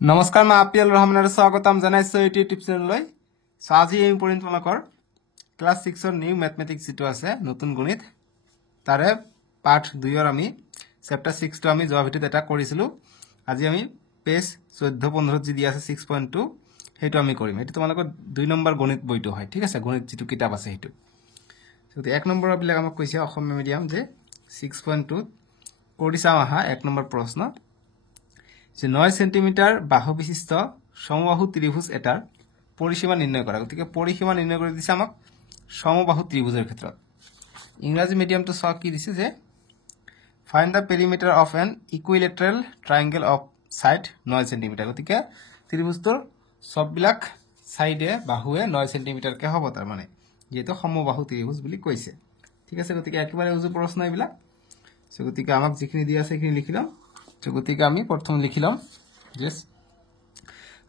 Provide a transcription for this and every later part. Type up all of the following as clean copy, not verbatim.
নমস্কাৰ মই আপিয়াল ৰহমানৰ স্বাগতম জনাইছো ইউটিউব চেনেললৈ। আজি আমি পঢ়িম তোমালোকৰ ক্লাছ 6 নিউ ম্যাথমেটিক্স যেটো আছে নতুন গণিত তাৰে পাঠ 2 ৰ আমি চেপ্টাৰ 6 টো আমি যোৱা ভিডিঅত এটা কৰিছিলো। আজি আমি পেজ 14 15 যি দিয়া আছে 6.2 হেতু আমি কৰিম। এটো তোমালোকৰ 2 নম্বৰ গণিত বইটো হয়, ঠিক আছে। গণিত যেটো কিতাপ আছে হেতু তো 1 নম্বৰ বিলাক আমাক কৈছে অসমীয়া মিডিয়াম যে 6.2 কৰি চাও আহা 1 নম্বৰ প্ৰশ্ন যে 9 সেন্টিমিটার বাহু বিশিষ্ট সমবাহু ত্রিভুজ এটার পরিসীমা নির্ণয় করা। গতিকে পরিসীমা নির্ণয় করে দিছে আমাক সমবাহু ত্রিভুজের ক্ষেত্রে। ইংৰাজী মিডিয়ামটো সব কি দিছে যে find the perimeter of an equilateral triangle of side 9 centimetre. গতিকে ত্ৰিভুজটোৰ সববিলাক সাইডে বাহুৱে 9 সেন্টিমিটাৰ কে হ'ব, তাৰ মানে যেটো সমবাহু ত্ৰিভুজ বুলি কৈছে, ঠিক আছে। গতিকে একেবাৰে উজু প্ৰশ্ন এইবিলাক। সো গতিকে আমাক যিখিনি দিয়া আছে সেইখিনি লিখিলাম। তো গতিকে আমি প্রথম লিখিলাম যে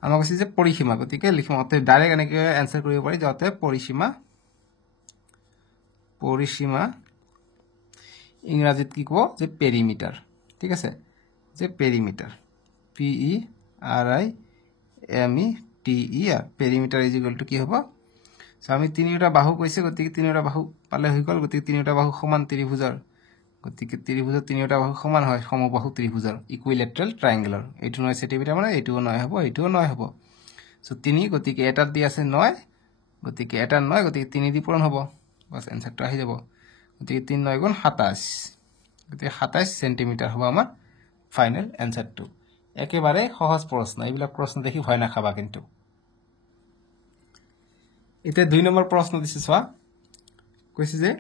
আমাক আছে যে পরিসীমা। গতিকে লিখিম অতে ডাইরেক্ট এনেকে आंसर কৰিব পাৰি যাতে পৰিসীমা ইংৰাজীত কি কব যে পেরিমিটার, ঠিক আছে। যে perimeter P E R I M E T E R perimeter is equal to কি হ'ব। সো আমি তিনিটা বাহু কৈছে, গতিকে তিনিটা বাহু পালে হৈ গল। গতিকে তিনিটা বাহু সমান ত্ৰিভুজৰ, গতিকে ত্ৰিভুজৰ তিনিটা বাহু সমান হয় সমবাহু ত্ৰিভুজৰ ইকুইলেটাৰাল ট্ৰায়াঙ্গেলৰ। এইটো 9 সেন্টিমিটার মানে এইটোও 9 হ'ব, এইটোও 9 হ'ব। সো 3 গতিকে এটাত দি আছে 9, গতিকে এটা 9, গতিকে 3 দি পূৰণ হ'ব, বাস आंसरটো আহি যাব। গতিকে 3 9 গুণ 27, গতিকে 27 সেন্টিমিটার হ'ব আমাৰ ফাইনাল आंसरটো। একেবাৰে সহজ প্ৰশ্ন, এইবিলাক প্ৰশ্ন দেখি ভয় নাখাবা কিন্তু। এতিয়া 2 নম্বৰ প্ৰশ্ন দিছে চোৱা, কৈছে যে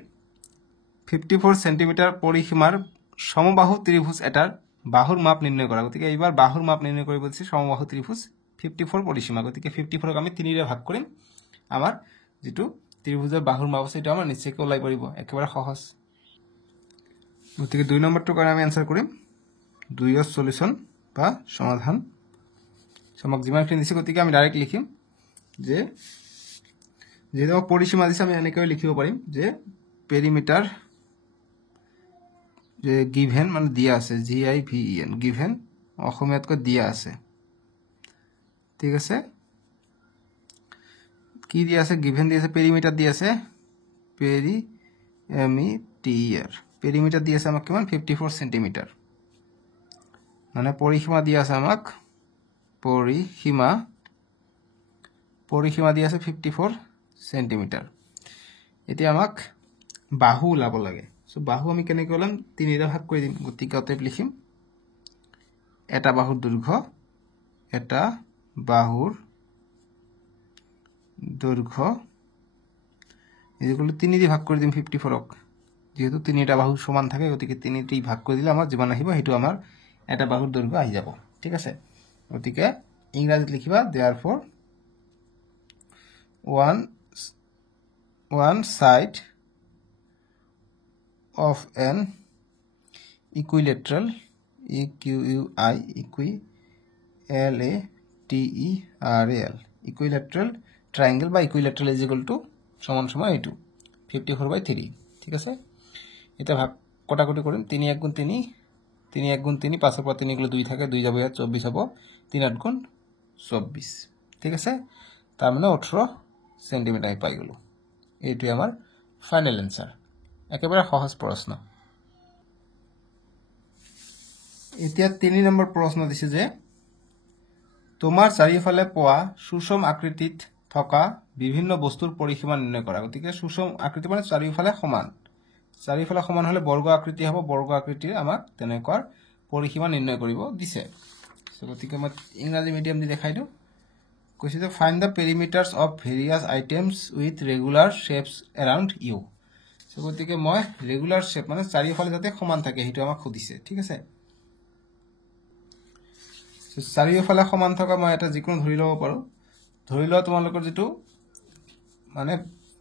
54 সেন্টিমিটাৰ পৰিসীমাৰ সমবাহু ত্ৰিভুজ এটাৰ বাহুৰ মাপ নিৰ্ণয় কৰা। গতিকে এইবাৰ বাহুৰ মাপ নিৰ্ণয় কৰিব দিছে সমবাহু ত্ৰিভুজ 54 পৰিসীমা। গতিকে 54 আমি 3 ৰে ভাগ কৰিম, আমাৰ যেটো ত্ৰিভুজৰ বাহুৰ মাপ আছে এটা আমাৰ নিশ্চয়কৈ ওলাই পৰিব, একেবাৰে সহজ। গতিকে 2 নম্বৰটো কাৰণে আমি आंसर কৰিম 2 ৰ সলিউশন বা সমাধান। আমাক যিমানখিনি দিছে গতিকে আমি ডাইৰেক্ট লিখিম যে যেটো পৰিসীমা দিছে আমি এনেকৈ লিখিব পাৰিম যে পেরিমিটার যে গিভেন মানে দিয়া আছে GIVEN গিভেন অসমীয়াতকৈ দিয়া আছে, ঠিক আছে। কি দিয়া আছে গিভেন দিয়া আছে পেরিমিটার দিয়া আছে পেরিমিটার পেরিমিটার দিয়া আছে আমাক কিমান 54 সেন্টিমিটার, মানে পরিসীমা দিয়া আছে আমাক পরিসীমা দিয়া আছে 54 সেন্টিমিটার। এতিয়া আমাক বাহু ওলাব লাগে। সো বাহু আমি কেনেকৈ ওলাম 3 ৰে ভাগ কৰি দিম। গতিকে অতএব লিখিম এটা বাহুৰ দৈৰ্ঘ্য, এটা বাহুৰ দৈৰ্ঘ্য ইকুয়াল টু 3 দি ভাগ কৰি দিম 54ক, যেহেতু 3টা বাহু সমান থাকে গতিকে 3 দি ভাগ কৰি দিলে আমাৰ যিমান আহিব হেতু আমাৰ এটা বাহুৰ দৈৰ্ঘ্য আহি যাব, ঠিক আছে। গতিকে ইংৰাজীত লিখিবা therefore one side of an equilateral equilateral triangle বা equilateral is equal to সমান সমান এইটো 54/3, ঠিক আছে। এটা ভাগ কটাকটি কৰিম 3 1 গুণ 3 3 1 গুণ 3 5 পৰা 3 গলে 2 থাকে 2 যাব ইয়াত 24 হ'ব 3 8 গুণ 24, ঠিক আছে। তাৰ মানে 18 সেন্টিমিটাৰ পাই গলো। এইটোই আমাৰ ফাইনাল आंसर, একেবাৰে সহজ প্ৰশ্ন। এতিয়া 3 নম্বৰ প্ৰশ্ন দিছে যে তোমাৰ চাৰিওফালে পোৱা সুষম আকৃতিত থকা বিভিন্ন বস্তুৰ পৰিসীমা নিৰ্ণয় কৰা। গতিকে সুষম আকৃতি মানে চাৰিওফালে সমান হলে বৰ্গ আকৃতি হ'ব, বৰ্গ আকৃতিৰ আমাক তেনেকুৱা পৰিসীমা নিৰ্ণয় কৰিব দিছে। সো গতিকে মই ইংৰাজী মিডিয়াম দি দেখাই দিওঁ। কৈছে যে find the perimeters of various items with regular shapes around you. So গতিকে মই রেগুলার শেপ মানে চাৰিওফালে যাতে সমান থাকে হেতু আমাক খুদিছে, ঠিক আছে। সো চাৰিওফালে সমান থকা মই এটা যিকোনো ধৰি লব পাৰো। ধৰি লোৱা তোমালোকৰ যেটো মানে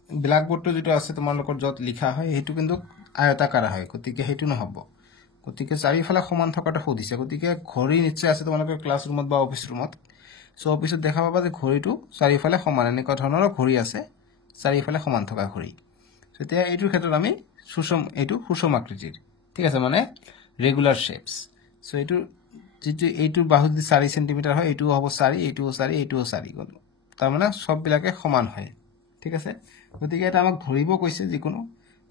ব্ল্যাকবোৰ্ডটো যেটো আছে তোমালোকৰ যত লিখা হয় হেতু কিন্তু আয়তাকাৰ হয়, গতিকে হেতু নহব। গতিকে চাৰিওফালে সমান থকাটা খুদিছে। গতিকে ঘড়ী নিশ্চয় আছে তোমালোকৰ ক্লাছৰুমত বা অফিস ৰুমত। সো অফিসত দেখা পাবা যে ঘড়ীটো চাৰিওফালে সমান, এনেকুৱা ধৰণৰ ঘড়ী আছে চাৰিওফালে সমান থকা ঘড়ী। সো এতিয়া এইটোৰ ক্ষেত্ৰত আমি সুষম আকৃতিৰ, ঠিক আছে, মানে রেগুলার শেপস। সো এইটো যেটো এইটো বাহু যদি 4 সেন্টিমিটার হয় এইটো হ'ব 4 এইটোও 4 এইটোও 4 গল তাৰ মানে সব বিলাকে সমান হয় ঠিক আছে গতিকে এটা আমাক ধৰিব কৈছে যিকোনো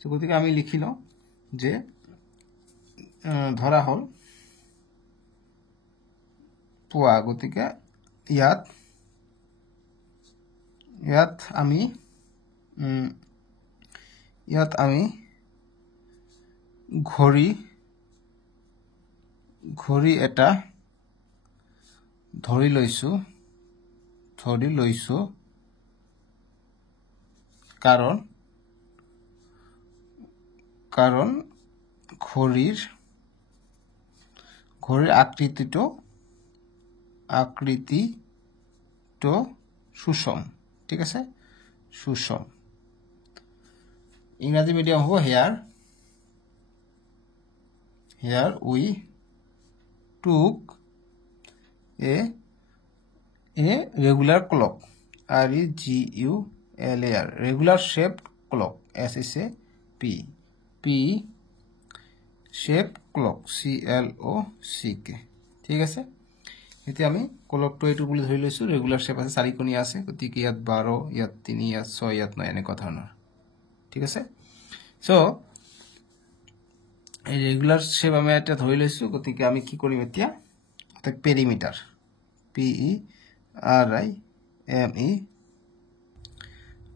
সো গতিকে আমি লিখি লওঁ যে ধৰা হল পোৱা গতিকে ইয়াত আমি ঘড়ী এটা ধৰি লৈছো কাৰণ ঘড়ীৰ আকৃতিটো সুষম ঠিক আছে সুষম ইংৰাজী মিডিয়াম হ'ব here we took a regular clock regular regular shaped clock SHAP shaped clock CLOCK ঠিক আছে এতিয়া আমি ক্লকটো এটো বুলি ধৰি লৈছো ৰেগুলাৰ শেপ আছে চাৰিকোণী আছে গতিকে ইয়াত 12 ইয়াত 3 ইয়াত 6 ইয়াত 9 এনেকুৱা ধৰণৰ ঠিক আছে সো এই ৰেগুলাৰ শেপ আমি এটা ধৰি লৈছো গতিকে আমি কি কৰিম এতিয়া এটা পেৰিমিটাৰ PERIME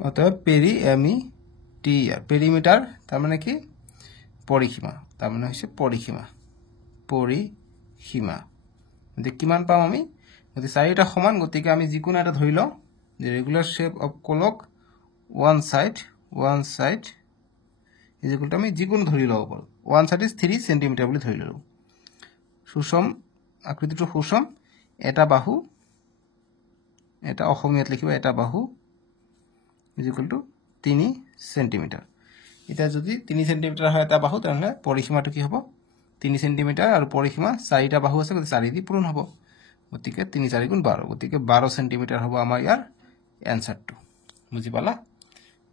অতএব পেৰিমিটাৰ তাৰ মানে কি পৰিসীমা তাৰ মানে হৈছে পৰিসীমা গতিকে কিমান পাম আমি গতি চাৰিটা সমান গতিকে আমি যিকোনো এটা ধৰি লওঁ যে regular shape of clock one side is equal two আমি যিকোনো ধৰি লওঁ পাৰো ওৱান সাইড ইজ 3 সেন্টিমিটাৰ বুলি ধৰি ললো সুষম আকৃতিটো সুষম এটা বাহু এটা অসমীয়াত লিখিব এটা বাহু ইজ ইকুয়াল টু 3 সেন্টিমিটাৰ এটা যদি 3 সেন্টিমিটাৰ হয় এটা বাহু তাহলে পৰিসীমাটো কি হ'ব 3 সেন্টিমিটাৰ আৰু পৰিসীমা চাৰিটা বাহু আছে গতি 4 দি পূৰণ হ'ব গতিকে 3 4 গুণ 12 গতিকে 12 সেন্টিমিটাৰ হ'ব আমাৰ ইয়াৰ এনসাৰটো বুজি পালা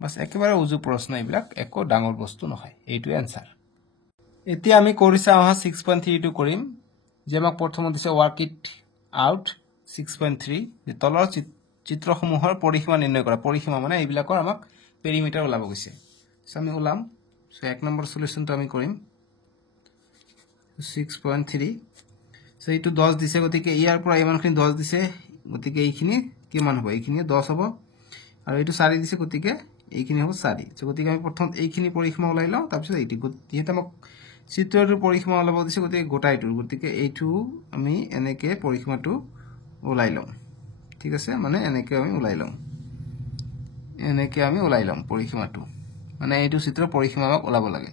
বাস একেবাৰে উজু প্ৰশ্ন এইবিলাক একো ডাঙৰ বস্তু নহয় এইটো এনসাৰ এতিয়া আমি কৰিছা আহা 6.32 কৰিম যে আমাক প্ৰথমত দিছে ওয়াৰ্ক ইট আউট 6.3 যে তলৰ চিত্ৰসমূহৰ পৰিসীমা নিৰ্ণয় কৰা পৰিসীমা মানে এইবিলাকৰ আমাক পেৰিমিটাৰ ওলাব গৈছে সো আমি ওলাম সো এক নম্বৰ সলিউশনটো আমি কৰিম 6.3 সো এইটো 10 দিছে গতিকে ইয়াৰ পৰা ইমানখিনি 10 দিছে গতিকে এইখিনি কিমান হ'ব এইখিনি 10 হ'ব আৰু এইটো 4 দিছে গতিকে এইখিনি হ'ব 4 সো গতিকে আমি প্ৰথম এইখিনি পৰিসীমা ওলাই লওঁ তাৰ পিছত এইটো যেহেতু আমাক চিত্ৰটোৰ পৰিসীমা ওলাব দিছে গতিকে গোটাইটোৰ গতিকে এইটো আমি এনেকে পৰিসীমাটো ওলাই লওঁ ঠিক আছে মানে এনেকে আমি ওলাই লওঁ পৰিসীমাটো মানে এইটো চিত্ৰৰ পৰিসীমা আমাক ওলাব লাগে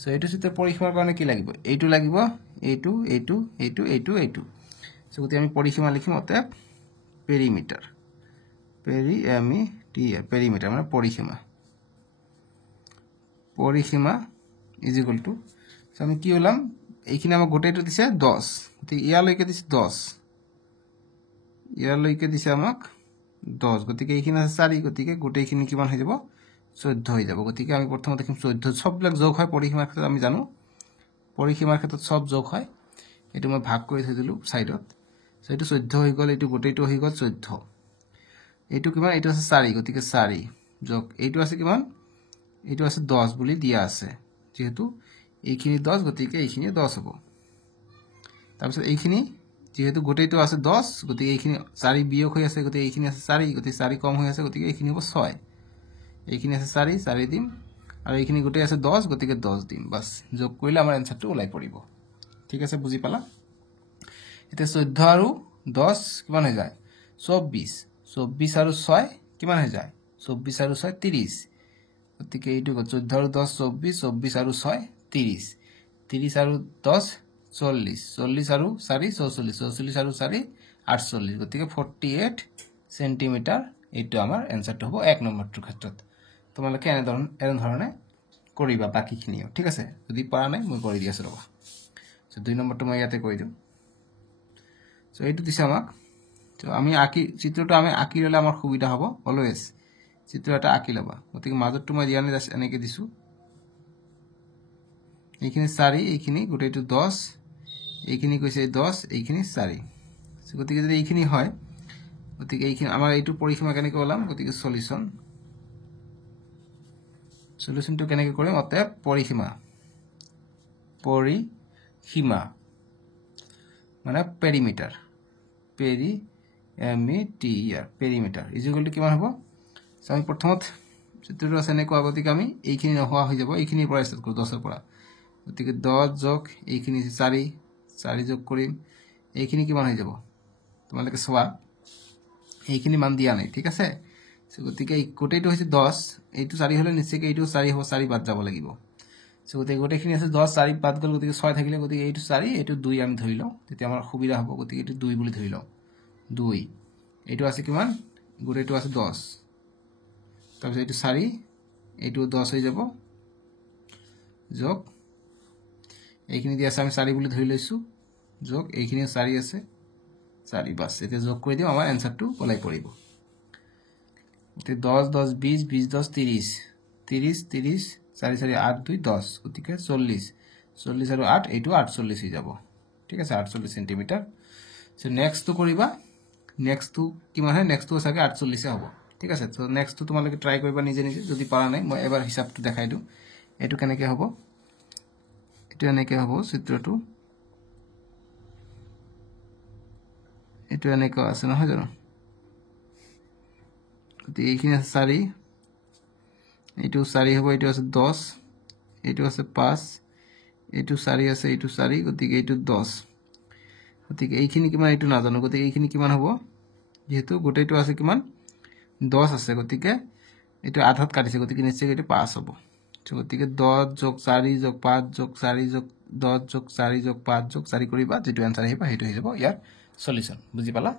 সো এইটো চিত্ৰৰ পৰিসীমাৰ কাৰণে কি লাগিব এইটো লাগিব এইটো সো গতি আমি পৰিসীমা লিখিম অতএব পেৰিমিটাৰ মানে পৰিসীমা ইজ ইকুয়াল টু সো আমি কি ওলাম এইখিনি আমাক গোটেইটো দিছে 10 গতিকে ইয়ালৈকে দিছে 10 ইয়ালৈকে দিছে আমাক 10 গতিকে এইখিনি আছে 4 গতিকে গোটেইখিনি কিমান হৈ যাব 14 হৈ যাব গতিকে আমি প্ৰথমতে দেখিম 14 সববিলাক যোগ হয় পৰিসীমাৰ ক্ষেত্ৰত আমি জানো পৰিসীমাৰ ক্ষেত্ৰত সব যোগ হয় এটো মই ভাগ কৰি থৈ দিলো সাইডত সো এটো 14 হৈ গল এটো গোটেইটো হৈ গল 14 এটো কিমান এটো আছে 4 গতিকে 4 যোগ এটো আছে কিমান এটো আছে 10 বুলি দিয়া আছে যেহেতু এইখিনি 10 গতিকে এইখিনি 10 হ'ব তাৰপিছত এইখিনি যেহেতু গোটেইটো আছে 10 গতিকে এইখিনি 4 বিয়োগ হৈ আছে গতিকে এইখিনি আছে 4 গতিকে 4 কম হৈ আছে গতিকে এইখিনি হ'ব 6 এইখিনি আছে 4 দিম আৰু এইখিনি গোটেই আছে 10 গতিকে 10 দিম বাস যোগ কৰিলে আমাৰ এনসাৰটো ওলাই পৰিব ঠিক আছে বুজি পালা এটা 14 আৰু 10 কিমান হৈ যায় 24 আৰু 6 কিমান হৈ যায় 24 আৰু 6 30 গতিকে এইটো 14 আৰু 10 24 আৰু 6 30 আৰু 10 40 আৰু 4 44 আৰু 4 48 গতিকে 48 সেন্টিমিটাৰ এইটো আমাৰ এনসাৰটো হ'ব এক নম্বৰটোৰ ক্ষেত্ৰত তোমালোকে এনে ধৰণে কৰিবা বাকিখিনিও ঠিক আছে যদি পাৰা নাই মই কৰি দি আছো ৰবা সো দুই নম্বৰটো মই ইয়াতে কৰি দিম সো এইটো দিছে আমাক তো আমি চিত্ৰটো আমি আঁকি ললে আমাৰ সুবিধা হ'ব অলৱেজ চিত্ৰ এটা আঁকি লবা গতিকে মাজৰটো মই দিয়া নাই জাস্ট এনেকে দিছো এইখিনি 4 এইখিনি গোটেইটো 10 এইখিনি কৈছে 10 এইখিনি 4 গতিকে যদি এইখিনি হয় গতিকে এইখিনি আমাৰ এইটো পৰিসীমা কেনেকৈ ওলাম গতিকে সলিউশনটো কেনেকৈ কৰিম অতএব পৰিসীমা মানে পেৰিমিটাৰ পেৰিমিটাৰ ইকুয়াল টু কিমান হ'ব আমি প্ৰথমত চিত্ৰটো আছে এনেকুৱা গতিকে আমি এইখিনি নহোৱা হৈ যাব এইখিনিৰ পৰা ষ্টাৰ্ট কৰোঁ 10 ৰ পৰা গতিকে 10 যোগ এইখিনি 4 যোগ কৰিম এইখিনি কিমান হৈ যাব তোমালোকে চোৱা এইখিনি মান দিয়া নাই ঠিক আছে গতিকে গোটেইটো হৈছে 10 এইটো 4 হলে নিশ্চয়কৈ এইটো 4 হ'ব 4 বাদ যাব লাগিব গতিকে গোটেইখিনি আছে 10 4 বাদ গ'ল গতিকে 6 থাকিলে গতিকে এইটো 4 এইটো 2 আমি ধৰি লওঁ তেতিয়া আমাৰ সুবিধা হ'ব গতিকে এইটো 2 বুলি ধৰি লওঁ 2 এইটো আছে কিমান গোটেইটো আছে 10 তাৰপিছত এইটো 4 এইটো 10 হৈ যাব যোগ এইখিনি দি আছে আমি 4 বুলি ধৰি লৈছো যোগ এইখিনি 4 আছে 4 বাস এতিয়া যোগ কৰি দিও আমাৰ এনসাৰটো ওলাই পৰিব তে 10 10 20 20 10 30 30 30 4 4 8 2 10 গতিকে 40 40 আৰু 8 এইটো 48 হৈ যাব ঠিক আছে 48 সেন্টিমিটাৰ সো নেক্সট তো কৰিবা নেক্সট তো কিমান হয় নেক্সট তো সাকে 48 হ'ব ঠিক আছে তো নেক্সট তো তোমালোকে ট্রাই কৰিবা নিজে নিজে যদি পাৰা নাই মই এবাৰ হিসাবটো দেখাই দিও এটো কেনেকৈ হ'ব এটো এনেকৈ হ'ব চিত্ৰটো এটো এনেকৈ আছে নহয় জানো গতিকে এইখিনি আছে 4 এইটো 4 হ'ব এইটো আছে 10 এইটো আছে 5 এইটো 4 আছে এইটো 4 গতিকে এইটো 10 গতিকে এইখিনি কিমান এইটো নাজানো গতিকে এইখিনি কিমান হ'ব যেহেতু গোটেইটো আছে কিমান 10 আছে গতিকে এইটো আধাত কাটিছে গতিকে নিশ্চয়কৈ এইটো 5 হ'ব গতিকে 10 যোগ 4 যোগ 5 যোগ 4 যোগ 10 যোগ 4 যোগ 5 যোগ 4 কৰিবা যেটো आंसर আহিব হেটো হৈ যাব ইয়াৰ সলিউশন বুজি পালা